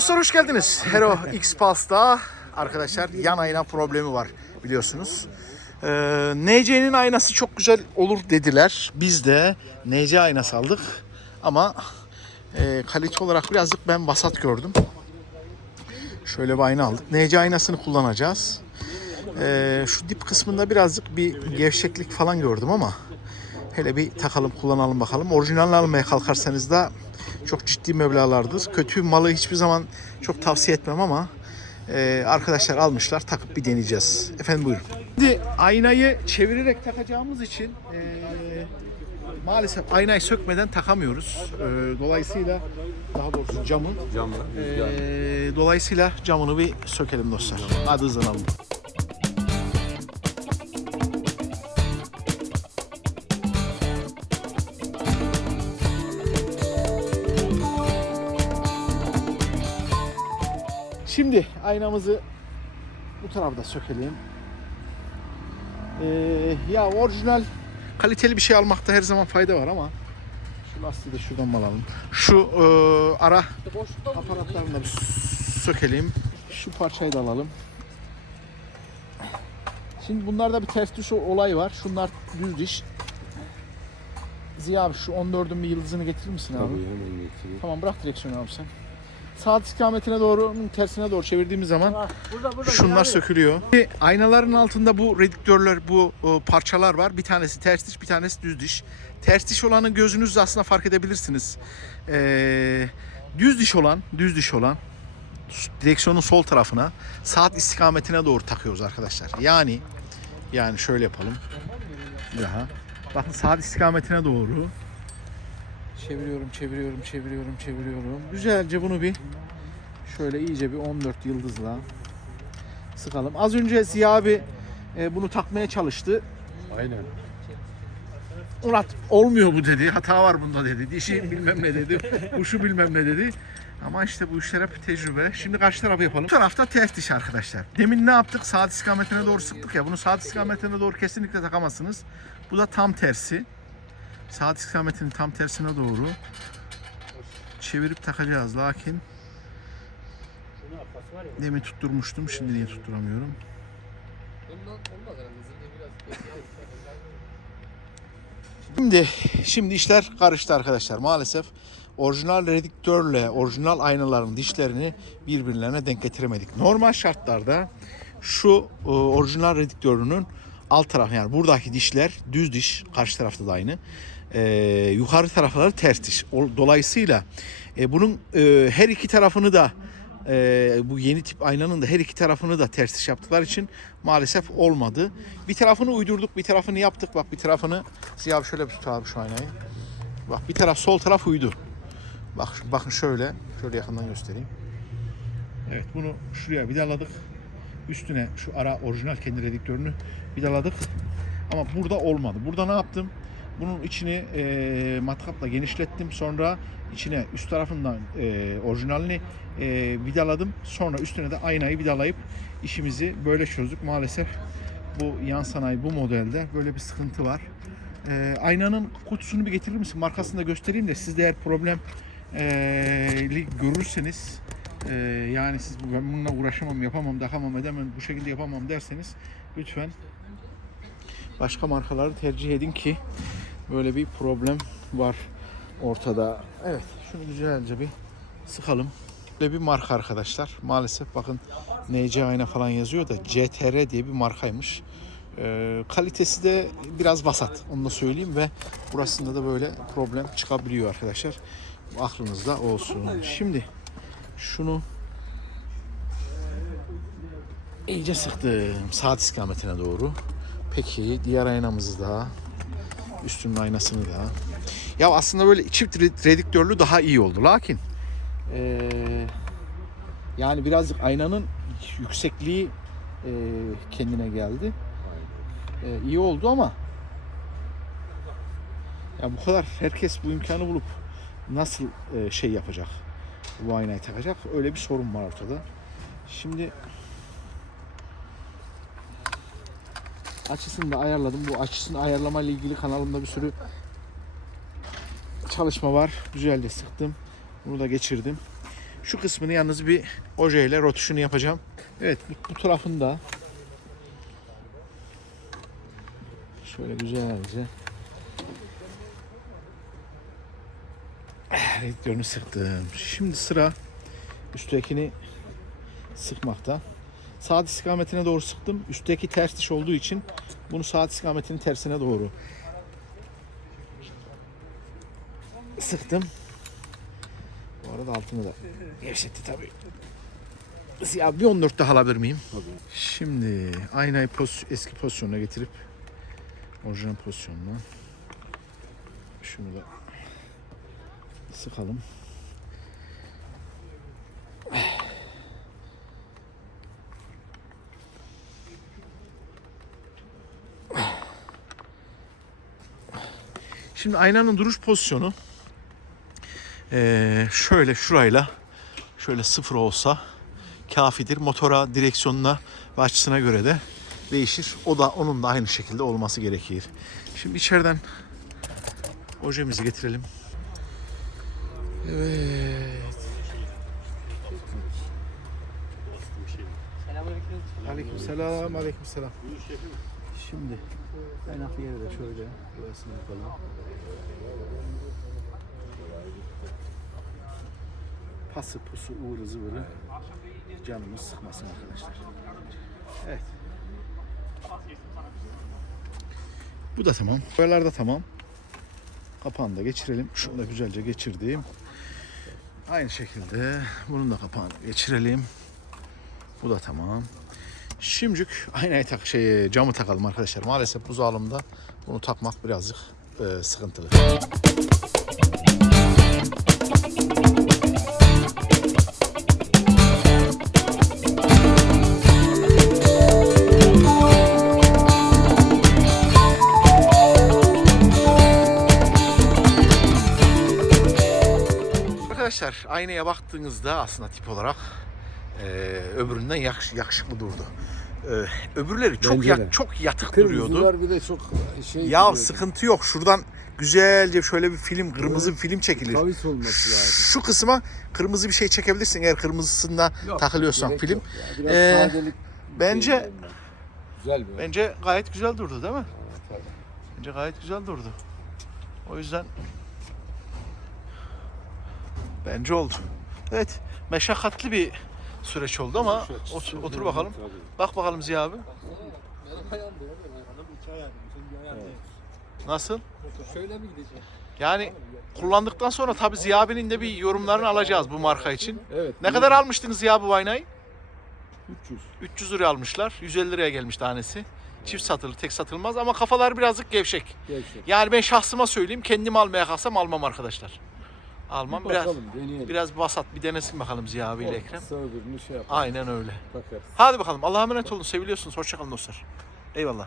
Dostlar hoş geldiniz. Hero X Plus'ta arkadaşlar yan ayna problemi var biliyorsunuz. Ee, NC'nin aynası çok güzel olur dediler. Biz de NC aynası aldık. Ama e, kalite olarak birazcık ben vasat gördüm. Şöyle bir ayna aldık. NC aynasını kullanacağız. Ee, şu dip kısmında birazcık bir gevşeklik falan gördüm ama hele bir takalım kullanalım bakalım. Orijinalini almaya kalkarsanız da çok ciddi meblağlardır. Kötü malı hiçbir zaman çok tavsiye etmem ama e, arkadaşlar almışlar takıp bir deneyeceğiz. Efendim buyurun. Şimdi aynayı çevirerek takacağımız için e, maalesef aynayı sökmeden takamıyoruz. E, dolayısıyla daha doğrusu camı Camla. e, dolayısıyla camını bir sökelim dostlar. Hadi hızlanalım. Şimdi aynamızı bu tarafta sökelim. Ee, ya orijinal kaliteli bir şey almakta her zaman fayda var ama şu lastiği de şuradan alalım? Şu e, ara aparatlarını da bir sökelim. Şu parçayı da alalım. Şimdi bunlarda bir ters düş olay var. Şunlar düz diş. Ziya abi şu 14'ün bir yıldızını getirir misin abi? Tabii hemen getireyim. Tamam bırak direksiyonu abi sen. Saat istikametine doğru, tersine doğru çevirdiğimiz zaman şunlar sökülüyor. Aynaların altında bu redüktörler, bu e, parçalar var. Bir tanesi ters diş, bir tanesi düz diş. Ters diş olanı gözünüzle aslında fark edebilirsiniz. Ee, düz diş olan, düz diş olan direksiyonun sol tarafına saat istikametine doğru takıyoruz arkadaşlar. Yani yani şöyle yapalım. Daha. Bakın saat istikametine doğru Çeviriyorum, çeviriyorum, çeviriyorum, çeviriyorum. Güzelce bunu bir şöyle iyice bir 14 yıldızla sıkalım. Az önce Ziya abi e, bunu takmaya çalıştı. Aynen. Murat olmuyor bu dedi. Hata var bunda dedi. Dişi bilmem ne dedi. Kuşu bilmem ne dedi. Ama işte bu işler hep tecrübe. Şimdi karşı tarafı yapalım. Bu tarafta ters diş arkadaşlar. Demin ne yaptık? Saat istikametine doğru sıktık ya. Bunu saat istikametine doğru kesinlikle takamazsınız. Bu da tam tersi. Saat istikametinin tam tersine doğru çevirip takacağız. Lakin demin tutturmuştum. Şimdi niye tutturamıyorum? Şimdi şimdi işler karıştı arkadaşlar. Maalesef orijinal redüktörle orijinal aynaların dişlerini birbirlerine denk getiremedik. Normal şartlarda şu e, orijinal redüktörünün alt tarafı yani buradaki dişler düz diş, karşı tarafta da aynı. E, yukarı tarafları ters diş. Dolayısıyla e, bunun e, her iki tarafını da e, bu yeni tip aynanın da her iki tarafını da ters diş yaptıkları için maalesef olmadı. Bir tarafını uydurduk, bir tarafını yaptık. Bak bir tarafını Ziya abi şöyle bir tut abi şu aynayı. Bak bir taraf sol taraf uydu. Bak bakın şöyle, şöyle yakından göstereyim. Evet bunu şuraya vidaladık. Üstüne şu ara orijinal kendi redüktörünü vidaladık. Ama burada olmadı. Burada ne yaptım? Bunun içini e, matkapla genişlettim. Sonra içine üst tarafından e, orijinalini e, vidaladım. Sonra üstüne de aynayı vidalayıp işimizi böyle çözdük. Maalesef bu yan sanayi bu modelde böyle bir sıkıntı var. E, aynanın kutusunu bir getirir misin? Markasını da göstereyim de siz de eğer problem e, görürseniz e, yani siz ben bununla uğraşamam, yapamam, takamam, edemem, bu şekilde yapamam derseniz lütfen başka markaları tercih edin ki böyle bir problem var ortada. Evet, şunu güzelce bir sıkalım. Böyle bir marka arkadaşlar. Maalesef bakın NC ayna falan yazıyor da CTR diye bir markaymış. Ee, kalitesi de biraz vasat. Onu da söyleyeyim ve burasında da böyle problem çıkabiliyor arkadaşlar. Aklınızda olsun. Şimdi şunu iyice sıktım saat istikametine doğru. Peki diğer aynamızı da üstünün aynasını da. Ya aslında böyle çift red- redüktörlü daha iyi oldu. Lakin eee, yani birazcık aynanın yüksekliği eee, kendine geldi. Eee, iyi oldu ama ya bu kadar herkes bu imkanı bulup nasıl eee, şey yapacak? Bu aynayı takacak. Öyle bir sorun var ortada. Şimdi açısını da ayarladım. Bu açısını ayarlama ile ilgili kanalımda bir sürü çalışma var. Güzel de sıktım. Bunu da geçirdim. Şu kısmını yalnız bir ojeyle rotuşunu yapacağım. Evet bu, bu tarafında şöyle güzelce renklerini sıktım. Şimdi sıra üsttekini sıkmakta. Saat istikametine doğru sıktım. Üstteki ters diş olduğu için bunu saat istikametinin tersine doğru sıktım. Bu arada altını da gevşetti tabii. Ya bir 14 daha alabilir miyim? Şimdi aynayı poz, eski pozisyonuna getirip orijinal pozisyonuna şunu da sıkalım. Şimdi aynanın duruş pozisyonu şöyle şurayla şöyle sıfır olsa kafidir. Motora, direksiyonuna ve açısına göre de değişir. O da onun da aynı şekilde olması gerekir. Şimdi içeriden ojemizi getirelim. Evet. Aleykümselam, aleykümselam. Şimdi kaynaklı yere de şöyle burasını yapalım. Pası pusu uğrı zıvırı canımız sıkmasın arkadaşlar. Evet. Bu da tamam. Buralar da tamam. Kapağını da geçirelim. Şunu da güzelce geçirdim. Aynı şekilde bunun da kapağını geçirelim. Bu da tamam. Şimdicik aynayı tak şey camı takalım arkadaşlar. Maalesef buzdağlığımda bunu takmak birazcık e, sıkıntılı. Arkadaşlar aynaya baktığınızda aslında tip olarak e, öbüründen yakış- yakışıklı durdu. E, öbürleri çok ya- çok yatık duruyordu. Bir de çok şey Ya duruyordu. sıkıntı yok. Şuradan güzelce şöyle bir film, kırmızı bir film çekilir. Kavis olması lazım. Şu kısma kırmızı bir şey çekebilirsin eğer kırmızısında Yok, takılıyorsan film. Ee, sadelik bence- ben. güzel bir. Bence gayet güzel durdu değil mi? Tabii. Bence gayet güzel durdu. O yüzden bence oldu. Evet, meşakkatli bir süreç oldu ama otur, otur bakalım. Bak bakalım Ziya abi. Nasıl? Şöyle mi gidecek? Yani kullandıktan sonra tabii Ziya abinin de bir yorumlarını alacağız bu marka için. Evet. Ne kadar almıştınız Ziya bu aynayı? 300. 300 liraya almışlar. 150 liraya gelmiş tanesi. Çift satılır, tek satılmaz ama kafalar birazcık gevşek. Gevşek. Yani ben şahsıma söyleyeyim, kendim almaya kalksam almam arkadaşlar. Almam biraz Bakalım deneyelim. biraz basat bir denesin bakalım Ziya abiyle Ekrem. Kısa öbürünü şey yapalım. Aynen öyle. Bakarız. Hadi bakalım. Allah'a emanet olun. Seviliyorsunuz. Hoşçakalın dostlar. Eyvallah.